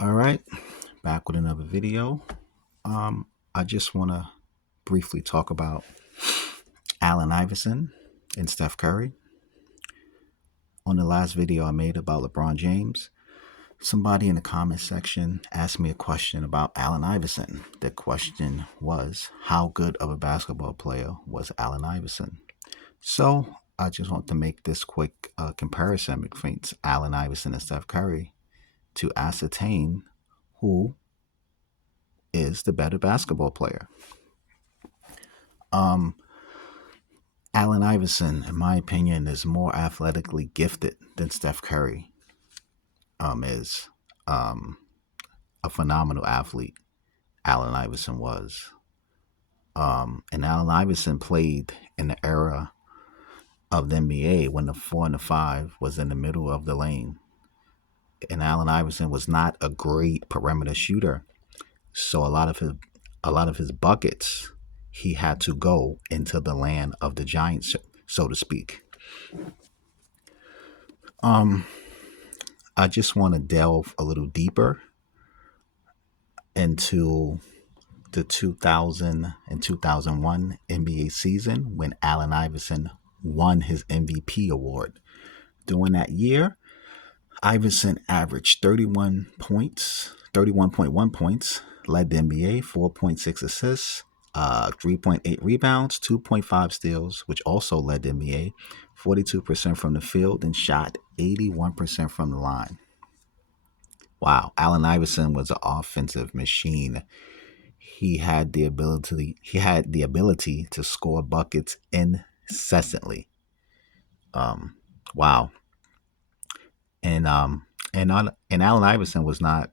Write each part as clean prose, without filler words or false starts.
All right, back with another video. I just want to briefly talk about Allen Iverson and Steph Curry. On the last video I made about LeBron James, somebody in the comment section asked me a question about Allen Iverson. The question was, how good of a basketball player was Allen Iverson? So I just want to make this quick comparison between Allen Iverson and Steph Curry to ascertain who is the better basketball player. Allen Iverson, in my opinion, is more athletically gifted than Steph Curry is. A phenomenal athlete, Allen Iverson was. And Allen Iverson played in the era of the NBA when the 4 and the 5 was in the middle of the lane. And Allen Iverson was not a great perimeter shooter. So a lot of his buckets, he had to go into the land of the giants, so to speak. I just want to delve a little deeper into the 2000 and 2001 NBA season when Allen Iverson won his MVP award. During that year, Iverson averaged 31.1 points, led the NBA, 4.6 assists, 3.8 rebounds, 2.5 steals, which also led the NBA, 42% from the field, and shot 81% from the line. Wow, Allen Iverson was an offensive machine. He had the ability to score buckets incessantly. Wow. And Allen Iverson was not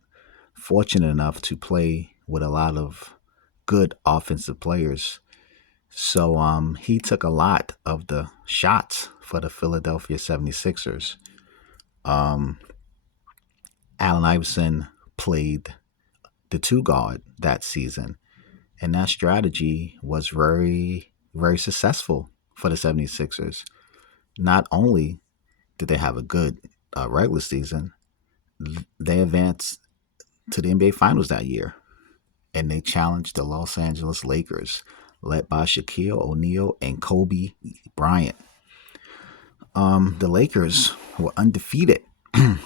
fortunate enough to play with a lot of good offensive players. So he took a lot of the shots for the Philadelphia 76ers. Allen Iverson played the two guard that season, and that strategy was very, very successful for the 76ers. Not only did they have a good regular season, they advanced to the NBA Finals that year, and they challenged the Los Angeles Lakers, led by Shaquille O'Neal and Kobe Bryant. The Lakers were undefeated in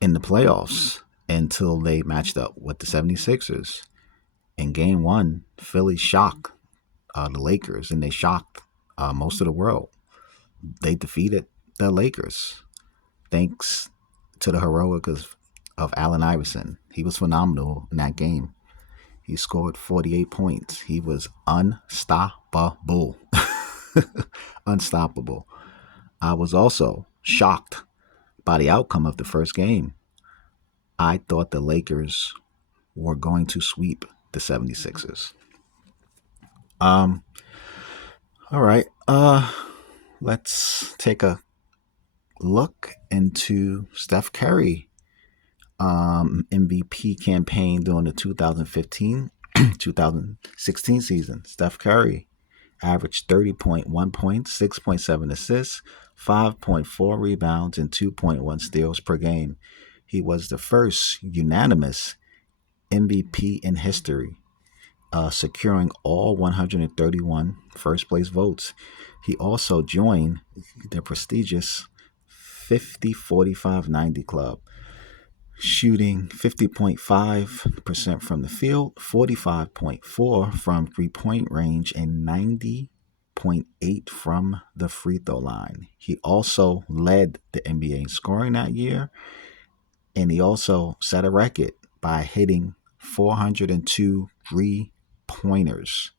the playoffs until they matched up with the 76ers. In game one, Philly shocked the Lakers, and they shocked most of the world. They defeated the Lakers thanks to the heroics of Allen Iverson. He was phenomenal in that game. He scored 48 points. He was unstoppable. Unstoppable. I was also shocked by the outcome of the first game. I thought the Lakers were going to sweep the 76ers. All right. Let's take a look into Steph Curry MVP campaign during the 2015-2016 season. Steph Curry averaged 30.1 points, 6.7 assists, 5.4 rebounds, and 2.1 steals per game. He was the first unanimous MVP in history, securing all 131 first place votes. He also joined the prestigious 50-45-90 club, shooting 50.5% from the field, 45.4% from three-point range, and 90.8% from the free throw line. He also led the NBA in scoring that year, and he also set a record by hitting 402 three-pointers.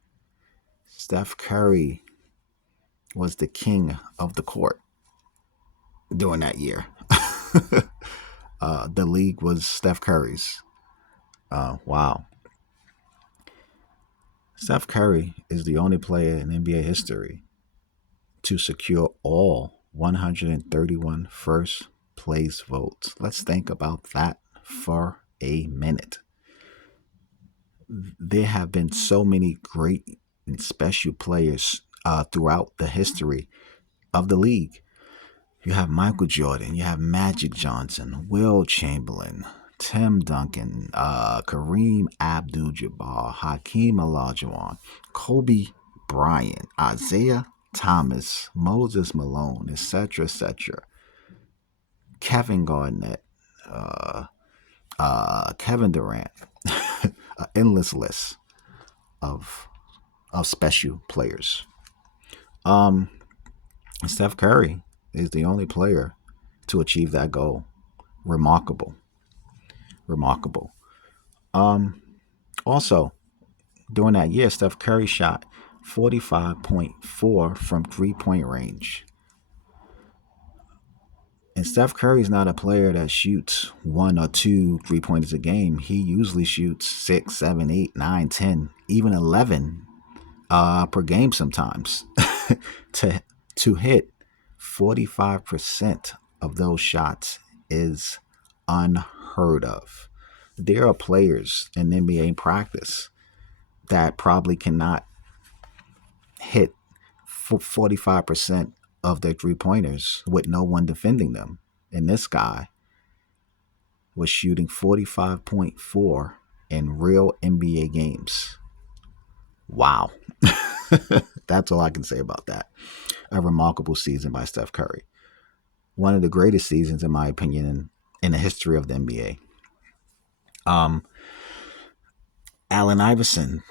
Steph Curry was the king of the court during that year. The league was Steph Curry's. Wow. Steph Curry is the only player in NBA history to secure all 131 first place votes. Let's think about that for a minute. There have been so many great and special players throughout the history of the league. You have Michael Jordan, you have Magic Johnson, Will Chamberlain, Tim Duncan, Kareem Abdul-Jabbar, Hakeem Olajuwon, Kobe Bryant, Isaiah Thomas, Moses Malone, etc., etc., Kevin Garnett, uh, Kevin Durant, an endless list of special players. Steph Curry is the only player to achieve that goal. Remarkable, remarkable. Also, during that year, Steph Curry shot 45.4 from 3-point range. And Steph Curry is not a player that shoots 1 or 2 3 pointers a game. He usually shoots 6, 7, 8, 9, 10, even 11 per game sometimes. to to hit 45% of those shots is unheard of. There are players in NBA practice that probably cannot hit 45% of their 3 pointers with no one defending them. And this guy was shooting 45.4 in real NBA games. Wow. That's all I can say about that. A remarkable season by Steph Curry. One of the greatest seasons, in my opinion, in the history of the NBA. Allen Iverson,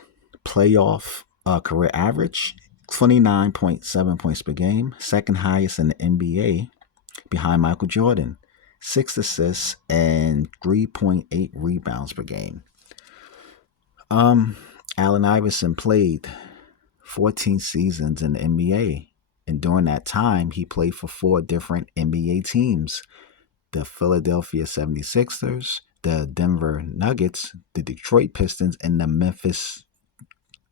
playoff career average, 29.7 points per game, second highest in the NBA behind Michael Jordan, 6 assists and 3.8 rebounds per game. Allen Iverson played 14 seasons in the NBA, and during that time, he played for 4 different NBA teams: the Philadelphia 76ers, the Denver Nuggets, the Detroit Pistons, and the Memphis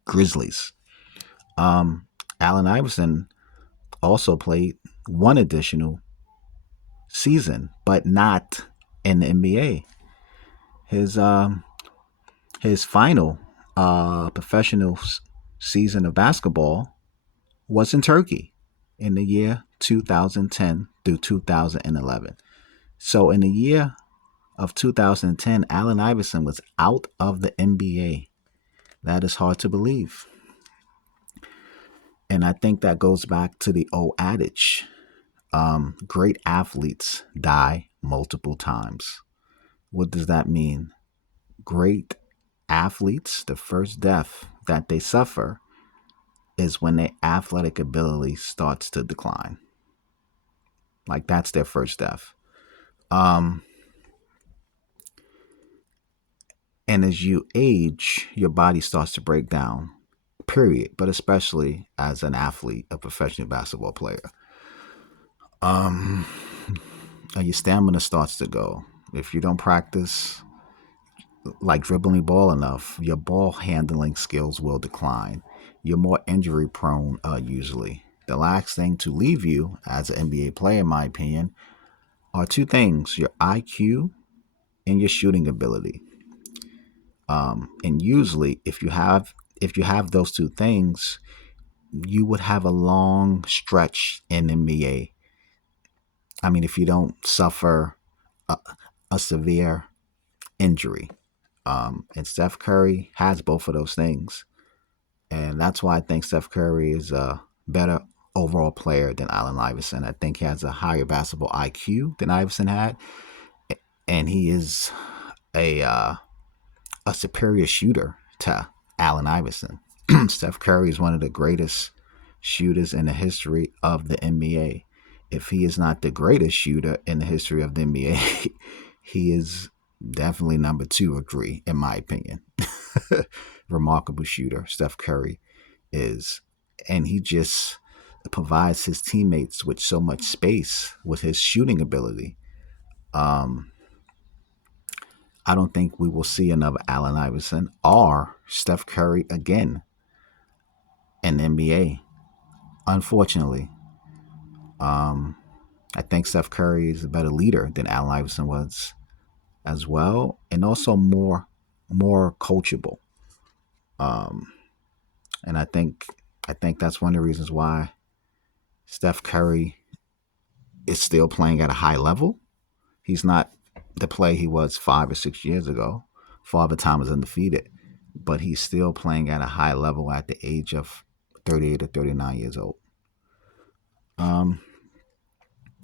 Grizzlies. Allen Iverson also played one additional season, but not in the NBA. His final professional season of basketball was in Turkey in the year 2010 through 2011. So in the year of 2010, Allen Iverson was out of the NBA. That is hard to believe. And I think that goes back to the old adage, great athletes die multiple times. What does that mean? Great athletes, the first death that they suffer is when their athletic ability starts to decline. Like, that's their first death. And as you age, your body starts to break down, period. But especially as an athlete, a professional basketball player, your stamina starts to go. If you don't practice like dribbling the ball enough, your ball handling skills will decline. You're more injury prone usually. The last thing to leave you as an NBA player, in my opinion, are 2 things: your IQ and your shooting ability. And usually, if you have those 2 things, you would have a long stretch in NBA. I mean, if you don't suffer a severe injury. And Steph Curry has both of those things. And that's why I think Steph Curry is a better overall player than Allen Iverson. I think he has a higher basketball IQ than Iverson had. And he is a superior shooter to Allen Iverson. Steph Curry is one of the greatest shooters in the history of the NBA. If he is not the greatest shooter in the history of the NBA, he is definitely number 2 or 3, in my opinion. Remarkable shooter, Steph Curry is. And he just provides his teammates with so much space with his shooting ability. I don't think we will see another Allen Iverson or Steph Curry again in the NBA. Unfortunately, I think Steph Curry is a better leader than Allen Iverson was as well, and also more coachable. And I think that's one of the reasons why Steph Curry is still playing at a high level. He's not the play he was 5 or 6 years ago. Father Time was undefeated, but he's still playing at a high level at the age of 38 or 39 years old.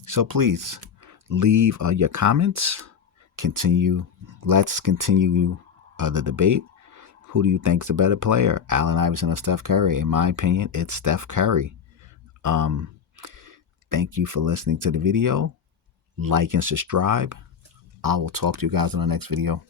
So please leave your comments. Let's continue the debate. Who do you think is a better player, Allen Iverson or Steph Curry? In my opinion, it's Steph Curry. Thank you for listening to the video. Like and subscribe. I will talk to you guys in the next video.